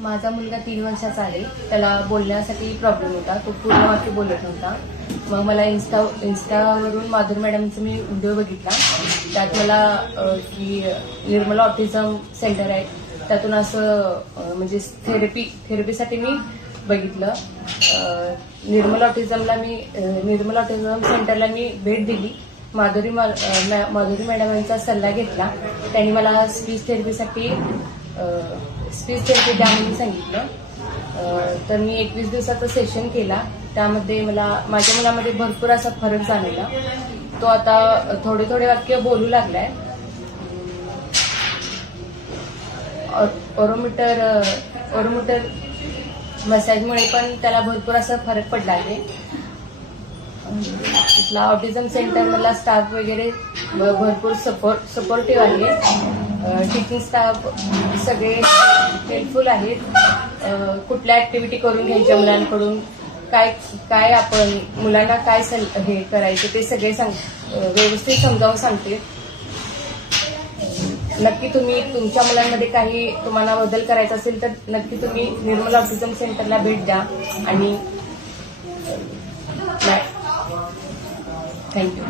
माझा मुलगा 3 वर्षाचा आहे. त्याला बोलण्यासाठी प्रॉब्लेम होता. तो पूर्ण वाक्य बोलत नव्हता. मग मला इंस्टावरून माधुरी मॅडमचा मी व्हिडिओ बघितला. त्यात मला की निर्मला ऑटिझम सेंटर आहे, त्यातून असं म्हणजे थेरपीसाठी मी बघितलं. निर्मला ऑटिझम सेंटरला मी भेट दिली. माधुरी मॅडमांचा सल्ला घेतला. त्यांनी मला स्पीच थेरपी द्या म्हणून सांगितलं. तर मी 21 दिवसाचा सेशन केला. त्यामध्ये माझ्या मुलामध्ये भरपूर असा फरक जाणवला. तो आता थोडे वाक्य बोलू लागलाय. ओरोमीटर मसाजमुळे पण त्याला भरपूर असा फरक पडला आहे. इथला ऑटिझम सेंटर मला स्टाफ वगैरे भरपूर सपोर्टिव्ह आहे. टीचिंग स्टाफ सगळे हेल्पफुल आहेत. कुठल्या ऍक्टिव्हिटी करून घ्यायच्या मुलांकडून, काय आपण मुलांना काय हे करायचं ते सगळे व्यवस्थित समजावून सांगते. नक्की तुम्ही तुमच्या मुलांमध्ये काही तुम्हाला बदल करायचा असेल तर नक्की तुम्ही निर्मला ऑटिझम सेंटरला भेट द्या. आणि थँक्यू.